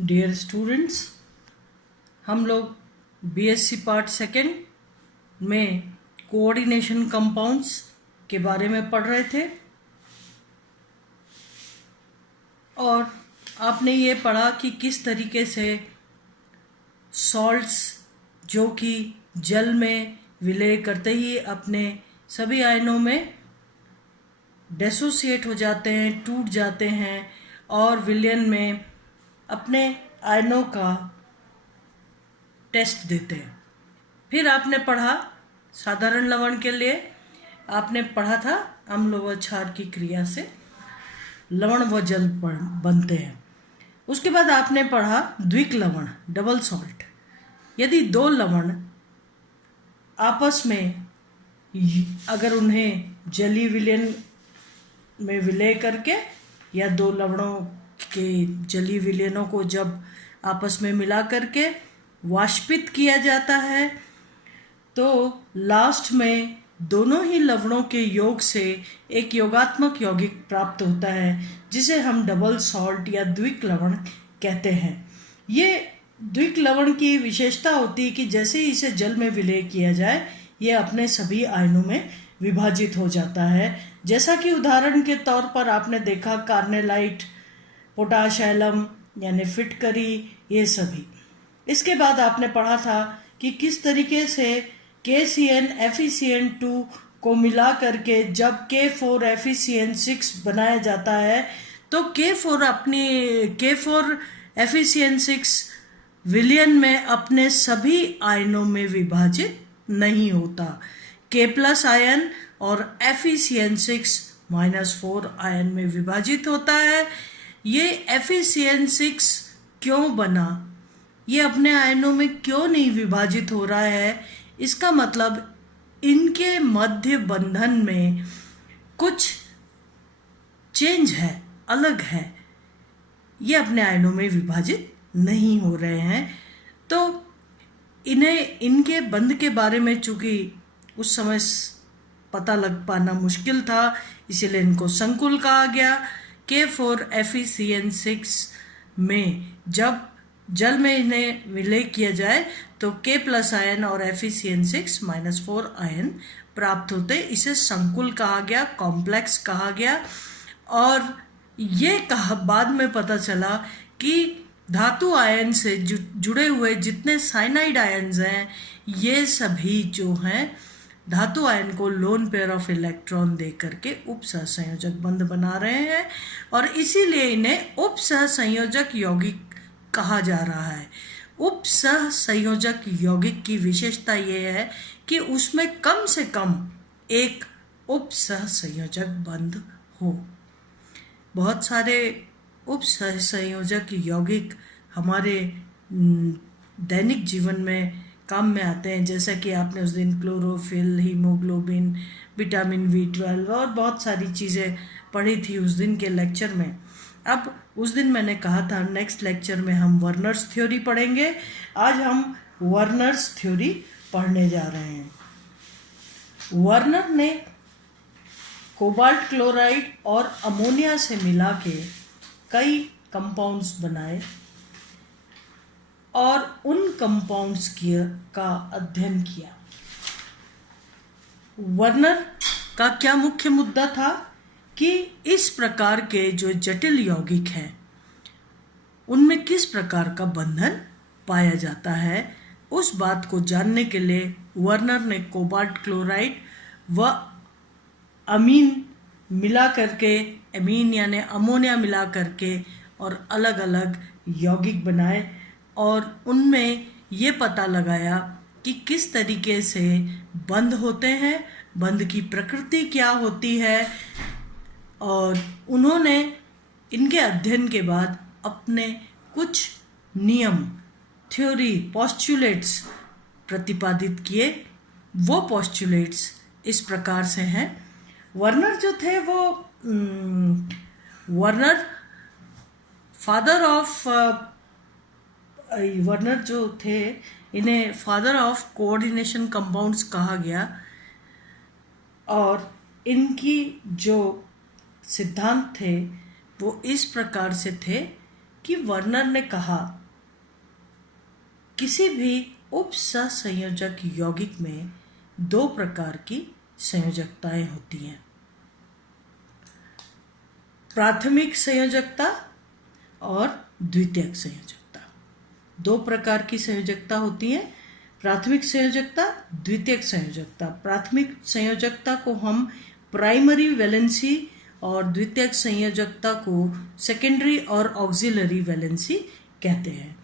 Dear students, हम लोग BSc part second में कोऑर्डिनेशन कंपाउंड्स के बारे में पढ़ रहे थे और आपने ये पढ़ा कि किस तरीके से सॉल्ट्स जो कि जल में विलय करते ही अपने सभी आयनों में डिसोसिएट हो जाते हैं, टूट जाते हैं और विलयन में अपने आयनों का टेस्ट देते हैं। फिर आपने पढ़ा साधारण लवण के लिए आपने पढ़ा था अम्ल व क्षार की क्रिया से लवण व जल बनते हैं। उसके बाद आपने पढ़ा द्विक लवण, डबल सॉल्ट। यदि दो लवण आपस में अगर उन्हें जलीय विलयन में विलय करके या दो लवणों के जलीय विलयनों को जब आपस में मिला करके वाष्पित किया जाता है तो लास्ट में दोनों ही लवणों के योग से एक योगात्मक यौगिक प्राप्त होता है जिसे हम डबल सॉल्ट या द्विक लवण कहते हैं। ये द्विक लवण की विशेषता होती है कि जैसे ही इसे जल में विलय किया जाए ये अपने सभी आयनों में विभाजित हो जाता है। जैसा कि उदाहरण के तौर पर आपने देखा कार्नेलाइट, पोटाश एलम यानी फिटकरी, ये सभी। इसके बाद आपने पढ़ा था कि किस तरीके से KCN FeCN2 को मिला करके जब K4 FeCN6 बनाया जाता है तो K4 FeCN6 विलयन में अपने सभी आयनों में विभाजित नहीं होता। K+ आयन और FeCN6-4 आयन में विभाजित होता है। ये FeCN6 क्यों बना, ये अपने आयनों में क्यों नहीं विभाजित हो रहा है, इसका मतलब इनके मध्य बंधन में कुछ चेंज है, अलग है, ये अपने आयनों में विभाजित नहीं हो रहे हैं। तो इन्हें इनके बंध के बारे में चूंकि उस समय पता लग पाना मुश्किल था इसीलिए इनको संकुल कहा गया। K4 FeCN6 में जब जल में इन्हें विलय किया जाए तो K+ आयन और FeCN6-4 आयन प्राप्त होते, इसे संकुल कहा गया, कॉम्प्लेक्स कहा गया। और ये कहा बाद में पता चला कि धातु आयन से जुड़े हुए जितने साइनाइड आयन्स हैं ये सभी जो हैं धातु आयन को लोन पेयर ऑफ इलेक्ट्रॉन दे करके उपसहसंयोजक बंध बना रहे हैं और इसीलिए इन्हें उपसहसंयोजक यौगिक कहा जा रहा है। उपसहसंयोजक यौगिक की विशेषता ये है कि उसमें कम से कम एक उपसहसंयोजक बंध हो। बहुत सारे उपसहसंयोजक यौगिक हमारे दैनिक जीवन में काम में आते हैं, जैसा कि आपने उस दिन क्लोरोफिल, हीमोग्लोबिन, विटामिन B12 और बहुत सारी चीज़ें पढ़ी थी उस दिन के लेक्चर में। अब उस दिन मैंने कहा था नेक्स्ट लेक्चर में हम वर्नर्स थ्योरी पढ़ेंगे। आज हम वर्नर्स थ्योरी पढ़ने जा रहे हैं। वर्नर ने कोबाल्ट क्लोराइड और अमोनिया से मिला के कई कंपाउंड्स बनाए और उन कंपाउंड्स का अध्ययन किया। वर्नर का क्या मुख्य मुद्दा था कि इस प्रकार के जो जटिल यौगिक हैं उनमें किस प्रकार का बंधन पाया जाता है, उस बात को जानने के लिए वर्नर ने कोबाल्ट क्लोराइड व अमीन मिला करके, अमीन यानी अमोनिया मिला करके और अलग अलग यौगिक बनाए और उनमें ये पता लगाया कि किस तरीके से बंध होते हैं, बंध की प्रकृति क्या होती है। और उन्होंने इनके अध्ययन के बाद अपने कुछ नियम, थ्योरी, पोस्टुलेट्स प्रतिपादित किए। वो पोस्टुलेट्स इस प्रकार से हैं। वर्नर जो थे वो वर्नर जो थे इन्हें फादर ऑफ कोऑर्डिनेशन कंपाउंड्स कहा गया और इनकी जो सिद्धांत थे वो इस प्रकार से थे कि वर्नर ने कहा किसी भी उपसंयोजक यौगिक में दो प्रकार की संयोजकताएं होती हैं, प्राथमिक संयोजकता और द्वितीयक संयोजकता। दो प्रकार की संयोजकता होती है, प्राथमिक संयोजकता, द्वितीयक संयोजकता। प्राथमिक संयोजकता को हम प्राइमरी वैलेंसी और द्वितीयक संयोजकता को सेकेंडरी और ऑक्सिलरी वैलेंसी कहते हैं।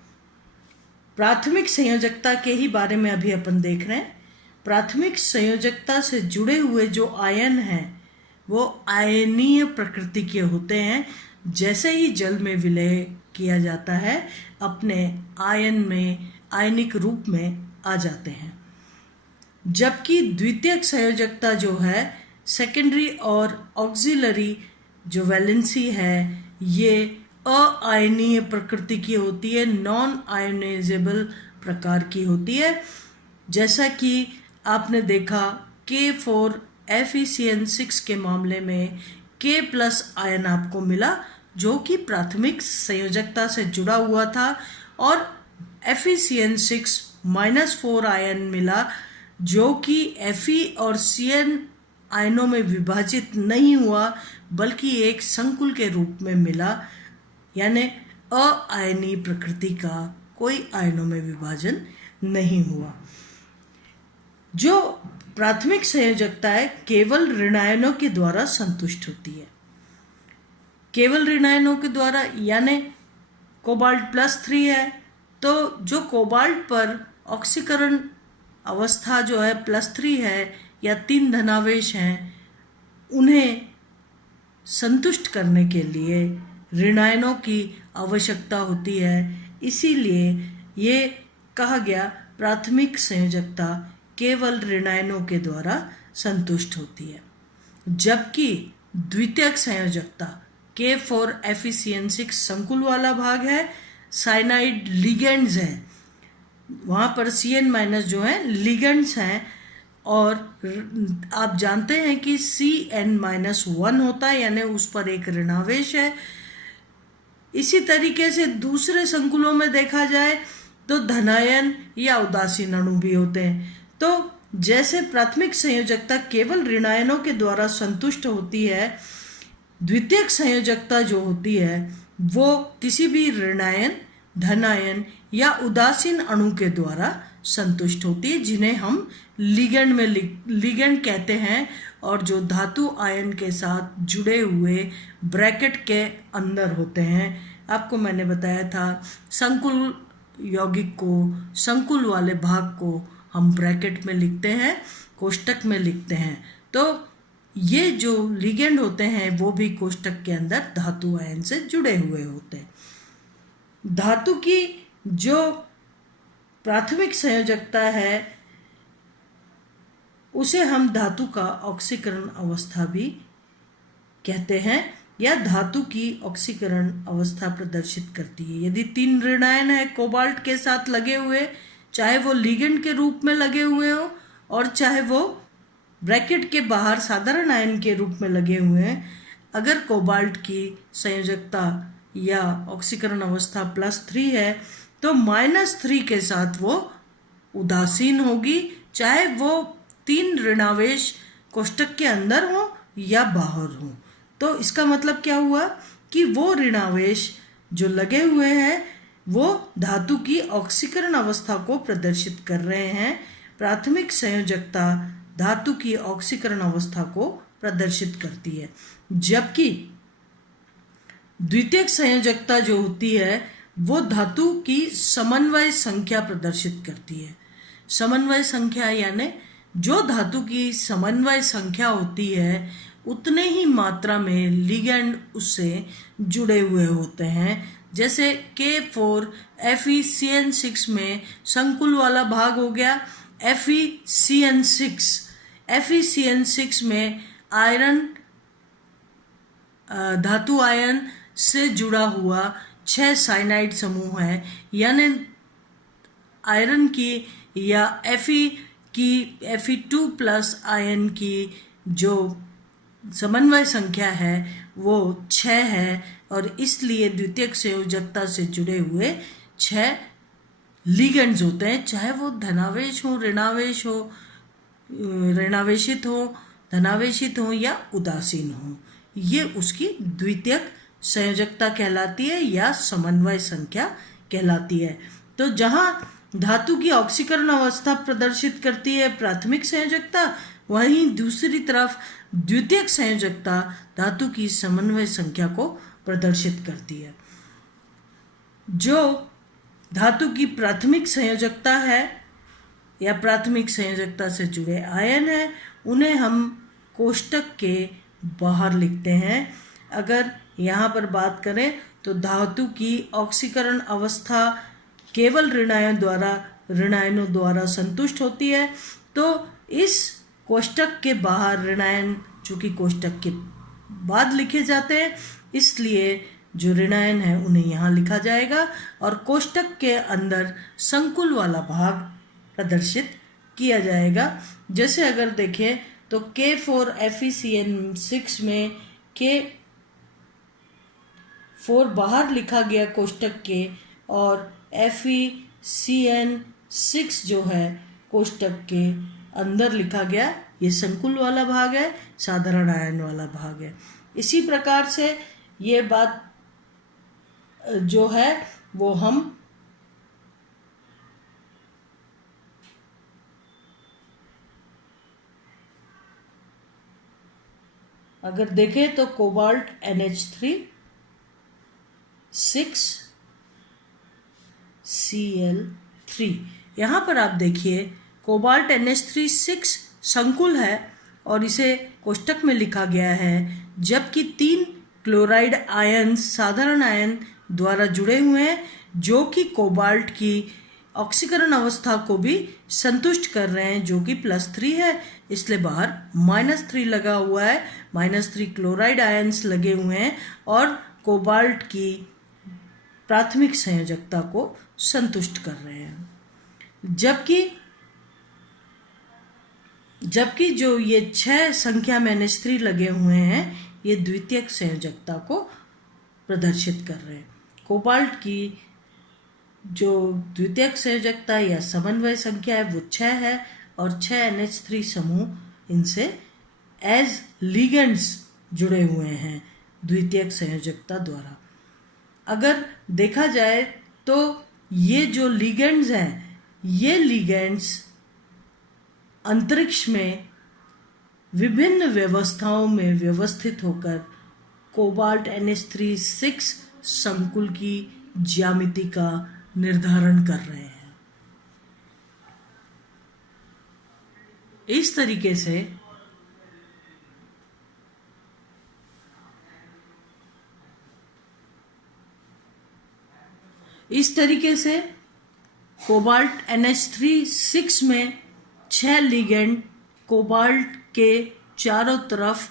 प्राथमिक संयोजकता के ही बारे में अभी अपन देख रहे हैं। प्राथमिक संयोजकता से जुड़े हुए जो आयन हैं वो आयनीय प्रकृति के होते हैं। जैसे ही जल में विलय किया जाता है अपने आयन में आयनिक रूप में आ जाते हैं। जबकि द्वितीयक संयोजकता जो है सेकेंडरी और ऑक्सिलरी जो वैलेंसी है ये अआयनीय प्रकृति की होती है, नॉन आयोनाइजेबल प्रकार की होती है। जैसा कि आपने देखा K4FeCN6 के मामले में K+ आयन आपको मिला जो कि प्राथमिक संयोजकता से जुड़ा हुआ था, और FeCN6-4 आयन मिला जो कि Fe और Cn आयनों में विभाजित नहीं हुआ बल्कि एक संकुल के रूप में मिला, यानी अआयनीय प्रकृति का कोई आयनों में विभाजन नहीं हुआ। जो प्राथमिक संयोजकता है केवल ऋणायनों के द्वारा संतुष्ट होती है, केवल ऋणायनों के द्वारा, यानी कोबाल्ट +3 है तो जो कोबाल्ट पर ऑक्सीकरण अवस्था जो है +3 है या 3 धनावेश हैं, उन्हें संतुष्ट करने के लिए ऋणायनों की आवश्यकता होती है। इसीलिए ये कहा गया प्राथमिक संयोजकता केवल ऋणायनों के द्वारा संतुष्ट होती है। जबकि द्वितीयक संयोजकता K4FeCN6 संकुल वाला भाग है, साइनाइड लिगेंड्स हैं, वहाँ पर Cn- जो है लिगेंड्स हैं, और आप जानते हैं कि Cn-1 होता है यानी उस पर एक ऋणावेश है। इसी तरीके से दूसरे संकुलों में देखा जाए तो धनायन या उदासीन अणु भी होते हैं। तो जैसे प्राथमिक संयोजकता केवल ऋणायनों के द्वारा संतुष्ट होती है, द्वितीयक संयोजकता जो होती है वो किसी भी ऋणायन, धनायन या उदासीन अणु के द्वारा संतुष्ट होती है, जिन्हें हम लिगेंड कहते हैं, और जो धातु आयन के साथ जुड़े हुए ब्रैकेट के अंदर होते हैं। आपको मैंने बताया था संकुल यौगिक को, संकुल वाले भाग को हम ब्रैकेट में लिखते हैं, कोष्टक में लिखते हैं। तो ये जो लिगेंड होते हैं वो भी कोष्टक के अंदर धातु आयन से जुड़े हुए होते हैं। धातु की जो प्राथमिक संयोजकता है उसे हम धातु का ऑक्सीकरण अवस्था भी कहते हैं, या धातु की ऑक्सीकरण अवस्था प्रदर्शित करती है। यदि 3 ऋणायन है कोबाल्ट के साथ लगे हुए, चाहे वो लिगेंड के रूप में लगे हुए हो और चाहे वो ब्रैकेट के बाहर साधारण आयन के रूप में लगे हुए हैं, अगर कोबाल्ट की संयोजकता या ऑक्सीकरण अवस्था +3 है तो -3 के साथ वो उदासीन होगी, चाहे वो 3 ऋणावेश कोष्टक के अंदर हो या बाहर हो। तो इसका मतलब क्या हुआ कि वो ऋणावेश जो लगे हुए हैं वो धातु की ऑक्सीकरण अवस्था को प्रदर्शित कर रहे हैं। प्राथमिक संयोजकता धातु की ऑक्सीकरण अवस्था को प्रदर्शित करती है, जबकि द्वितीयक संयोजकता जो होती है वो धातु की समन्वय संख्या प्रदर्शित करती है। समन्वय संख्या यानी जो धातु की समन्वय संख्या होती है उतने ही मात्रा में लिगेंड उससे जुड़े हुए होते हैं। जैसे K4FeCN6 में संकुल वाला भाग हो गया FeCN6। FeCN6 में आयरन धातु आयन से जुड़ा हुआ 6 साइनाइड समूह है, यानी आयरन की या Fe की Fe2+ आयन की जो समन्वय संख्या है वो 6 है और इसलिए द्वितीयक संयोजकता से जुड़े हुए 6 लिगेंड्स होते हैं, चाहे वो धनावेश हो, ऋणावेशित हो, धनावेशित हो या उदासीन हो। ये उसकी द्वितीयक संयोजकता कहलाती है या समन्वय संख्या कहलाती है। तो जहाँ धातु की ऑक्सीकरण अवस्था प्रदर्शित करती है प्राथमिक संयोजकता, वहीं दूसरी तरफ द्वितीयक संयोजकता धातु की समन्वय संख्या को प्रदर्शित करती है। जो धातु की प्राथमिक संयोजकता है या प्राथमिक संयोजकता से जुड़े आयन है, उन्हें हम कोष्टक के बाहर लिखते हैं। अगर यहाँ पर बात करें तो धातु की ऑक्सीकरण अवस्था केवल ऋणायनों द्वारा संतुष्ट होती है, तो इस कोष्टक के बाहर ऋणायन चूंकि कोष्टक के बाद लिखे जाते हैं, इसलिए जो ऋणायन है उन्हें यहाँ लिखा जाएगा और कोष्टक के अंदर संकुल वाला भाग प्रदर्शित किया जाएगा। जैसे अगर देखें तो K4 FeCN6 में K4 बाहर लिखा गया कोष्टक के और FeCN6 जो है कोष्टक के अंदर लिखा गया, ये संकुल वाला भाग है, साधारण आयन वाला भाग है। इसी प्रकार से ये बात जो है वो हम अगर देखें तो कोबाल्ट NH3 6Cl3, यहाँ पर आप देखिए कोबाल्ट NH3 6 संकुल है और इसे कोष्टक में लिखा गया है, जबकि 3 क्लोराइड आयन साधारण आयन द्वारा जुड़े हुए हैं जो कि कोबाल्ट की ऑक्सीकरण अवस्था को भी संतुष्ट कर रहे हैं, जो कि +3 है, इसलिए बाहर -3 लगा हुआ है। -3 क्लोराइड आयन्स लगे हुए हैं और कोबाल्ट की प्राथमिक संयोजकता को संतुष्ट कर रहे हैं। जबकि जो ये 6 संख्या में NH3 लगे हुए हैं, ये द्वितीयक संयोजकता को प्रदर्शित कर रहे हैं। कोबाल्ट की जो द्वितीयक संयोजकता या समन्वय संख्या है वो 6 है और 6 NH3 समूह इनसे एज लिगेंड्स जुड़े हुए हैं द्वितीयक संयोजकता द्वारा। अगर देखा जाए तो ये जो लिगेंड्स हैं, ये लिगेंड्स अंतरिक्ष में विभिन्न व्यवस्थाओं में व्यवस्थित होकर कोबाल्ट NH3 6 संकुल की ज्यामिति का निर्धारण कर रहे हैं। इस तरीके से कोबाल्ट NH3 6 में 6 लिगेंड कोबाल्ट के चारों तरफ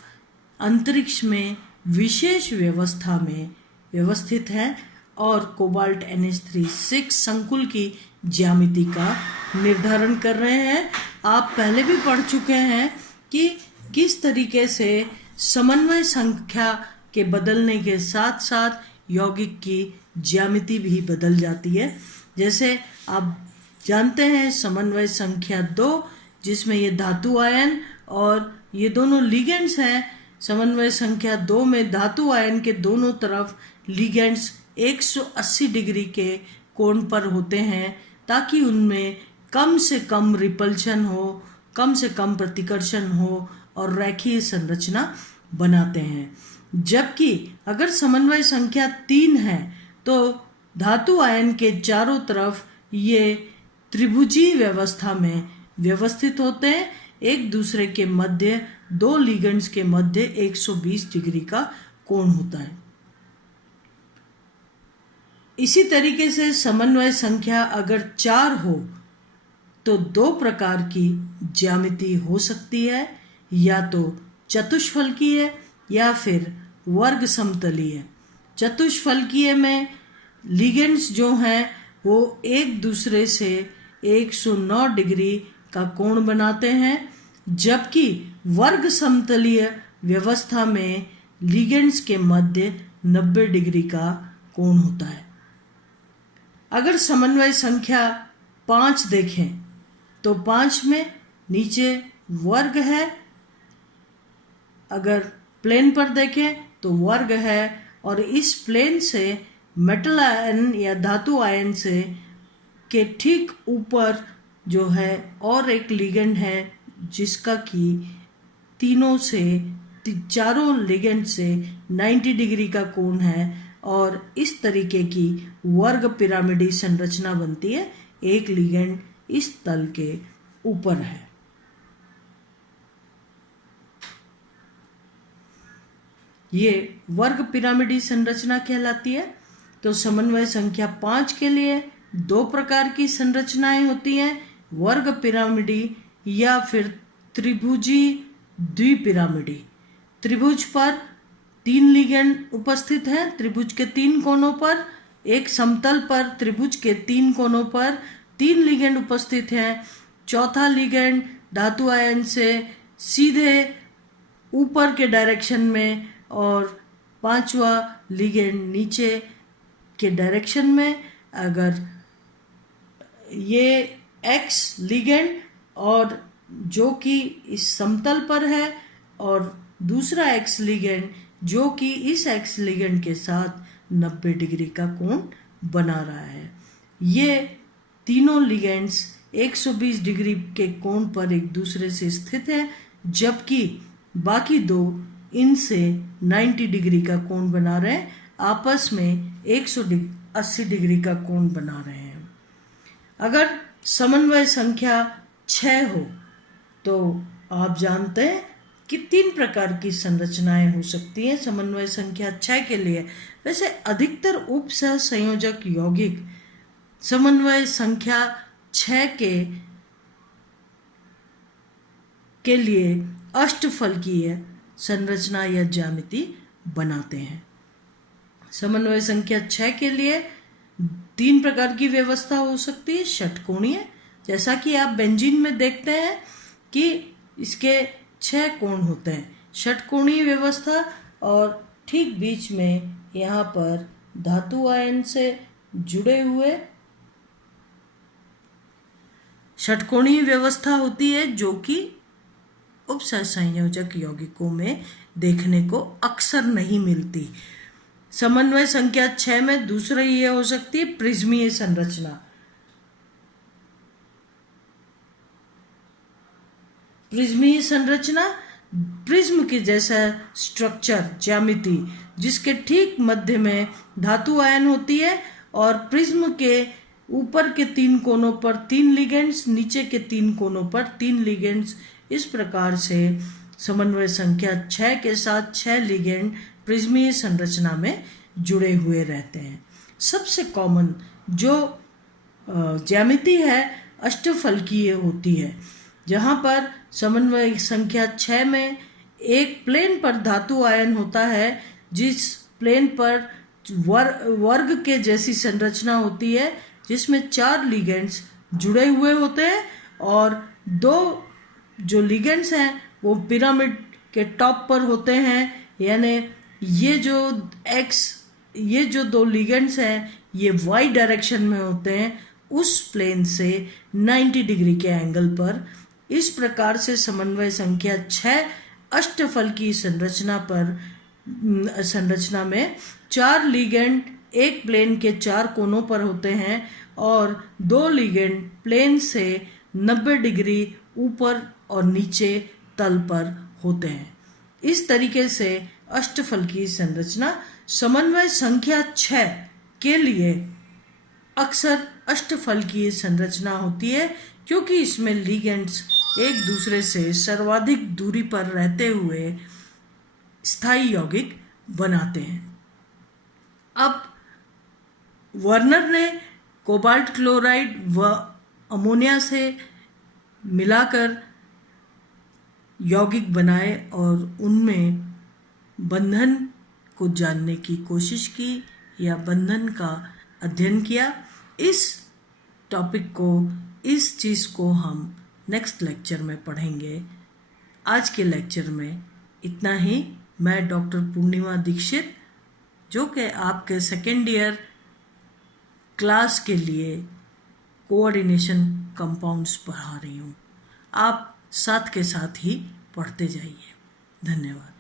अंतरिक्ष में विशेष व्यवस्था में व्यवस्थित हैं और कोबाल्ट NH3 6 संकुल की ज्यामिति का निर्धारण कर रहे हैं। आप पहले भी पढ़ चुके हैं कि किस तरीके से समन्वय संख्या के बदलने के साथ साथ यौगिक की ज्यामिति भी बदल जाती है। जैसे आप जानते हैं समन्वय संख्या 2, जिसमें ये धातु आयन और ये दोनों लिगेंड्स हैं। समन्वय संख्या 2 में धातु आयन के दोनों तरफ लिगेंड्स 180 डिग्री के कोण पर होते हैं ताकि उनमें कम से कम रिपल्शन हो, कम से कम प्रतिकर्षण हो और रेखीय संरचना बनाते हैं। जबकि अगर समन्वय संख्या 3 है तो धातु आयन के चारों तरफ ये त्रिभुजीय व्यवस्था में व्यवस्थित होते हैं। एक दूसरे के मध्य 2 लिगेंड्स के मध्य 120 डिग्री का कोण होता है। इसी तरीके से समन्वय संख्या अगर 4 हो तो 2 प्रकार की ज्यामिति हो सकती है, या तो चतुष्फलकीय या फिर वर्ग समतलीय। चतुष्फलकीय में लिगेंड्स जो हैं वो एक दूसरे से 109 डिग्री का कोण बनाते हैं, जबकि वर्ग समतलीय व्यवस्था में लिगेंड्स के मध्य 90 डिग्री का कोण होता है। अगर समन्वय संख्या 5 देखें तो 5 में नीचे वर्ग है, अगर प्लेन पर देखें तो वर्ग है, और इस प्लेन से मेटल आयन या धातु आयन से के ठीक ऊपर जो है और एक लिगेंड है जिसका कि चारों लिगेंड से 90 डिग्री का कोण है, और इस तरीके की वर्ग पिरामिडी संरचना बनती है। एक लिगेंड इस तल के ऊपर है। ये वर्ग पिरामिडी संरचना कहलाती है। तो समन्वय संख्या 5 के लिए 2 प्रकार की संरचनाएं होती हैं, वर्ग पिरामिडी या फिर त्रिभुजी द्विपिरामिडी। त्रिभुज पर 3 लिगेंड उपस्थित हैं, त्रिभुज के 3 कोनों पर। एक समतल पर त्रिभुज के 3 कोनों पर 3 लिगेंड उपस्थित हैं। चौथा लिगेंड धातु आयन से सीधे ऊपर के डायरेक्शन में, और 5वां लिगेंड नीचे के डायरेक्शन में। अगर ये एक्स लिगेंड और जो कि इस समतल पर है, और दूसरा एक्स लिगेंड जो कि इस एक्स लिगेंड के साथ 90 डिग्री का कोण बना रहा है। ये तीनों लिगेंड्स 120 डिग्री के कोण पर एक दूसरे से स्थित हैं, जबकि बाकी 2 इनसे 90 डिग्री का कोण बना रहे हैं, आपस में 180 डिग्री का कोण बना रहे हैं। अगर समन्वय संख्या 6 हो तो आप जानते हैं कि 3 प्रकार की संरचनाएं हो सकती हैं समन्वय संख्या 6 के लिए। वैसे अधिकतर उप सहसंयोजक यौगिक समन्वय संख्या 6 के लिए अष्टफलकीय संरचना या ज्यामिति बनाते हैं। समन्वय संख्या 6 के लिए 3 प्रकार की व्यवस्था हो सकती है। षटकोणीय, जैसा कि आप बेंजीन में देखते हैं कि इसके 6 कोण होते हैं, षटकोणीय व्यवस्था, और ठीक बीच में यहाँ पर धातु आयन से जुड़े हुए षटकोणीय व्यवस्था होती है, जो कि उपसहसंयोजक यौगिकों में देखने को अक्सर नहीं मिलती। समन्वय संख्या 6 में दूसरा ये हो सकती है प्रिज्मीय संरचना। प्रिज्मीय संरचना प्रिज्म के जैसा स्ट्रक्चर, ज्यामिति, जिसके ठीक मध्य में धातु आयन होती है, और प्रिज्म के ऊपर के 3 कोनों पर 3 लिगेंड्स, नीचे के 3 कोनों पर 3 लिगेंड्स। इस प्रकार से समन्वय संख्या 6 के साथ 6 लिगेंड प्रिज्मीय संरचना में जुड़े हुए रहते हैं। सबसे कॉमन जो ज्यामिति है अष्टफलकीय होती है, जहाँ पर समन्वय संख्या 6 में एक प्लेन पर धातु आयन होता है, जिस प्लेन पर वर्ग के जैसी संरचना होती है, जिसमें 4 लिगेंड्स जुड़े हुए होते हैं, और 2 जो लिगेंड्स हैं वो पिरामिड के टॉप पर होते हैं। यानी ये जो 2 लिगेंड्स हैं ये वाई डायरेक्शन में होते हैं, उस प्लेन से 90 डिग्री के एंगल पर। इस प्रकार से समन्वय संख्या 6 अष्टफलकीय संरचना में 4 लिगेंड एक प्लेन के 4 कोनों पर होते हैं, और 2 लिगेंड प्लेन से 90 डिग्री ऊपर और नीचे तल पर होते हैं। इस तरीके से अष्टफलकीय संरचना समन्वय संख्या 6 के लिए अक्सर अष्टफलकीय संरचना होती है, क्योंकि इसमें लिगेंड्स एक दूसरे से सर्वाधिक दूरी पर रहते हुए स्थायी यौगिक बनाते हैं। अब वर्नर ने कोबाल्ट क्लोराइड व अमोनिया से मिलाकर यौगिक बनाए और उनमें बंधन को जानने की कोशिश की या बंधन का अध्ययन किया। इस टॉपिक को, इस चीज़ को हम नेक्स्ट लेक्चर में पढ़ेंगे। आज के लेक्चर में इतना ही। मैं डॉक्टर पूर्णिमा दीक्षित, जो कि आपके सेकेंड ईयर क्लास के लिए कोऑर्डिनेशन कंपाउंड्स पढ़ा रही हूँ। आप साथ के साथ ही पढ़ते जाइए। धन्यवाद।